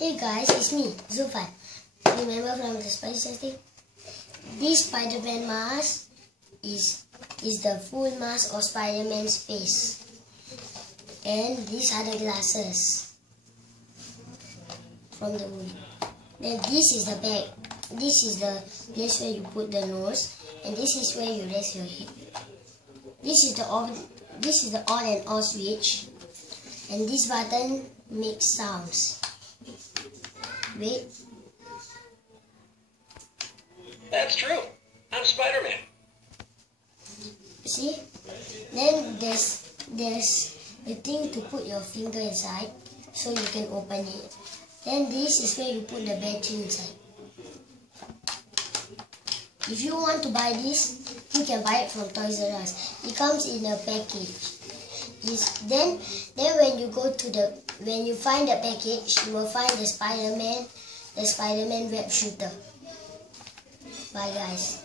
Hey guys, it's me, Zulfan. Remember from the Spider thing? This Spider-Man mask is the full mask of Spider-Man's face. And these are the glasses from the movie. Then this is the bag. This is the place where you put the nose, and this is where you rest your head. This is the on and off switch, and this button makes sounds. Wait. That's true. I'm Spider-Man. See? Then there's a thing to put your finger inside so you can open it. Then this is where you put the battery inside. If you want to buy this, you can buy it from Toys R Us. It comes in a package. Then when you find the package, you will find the Spider-Man web shooter. Bye guys.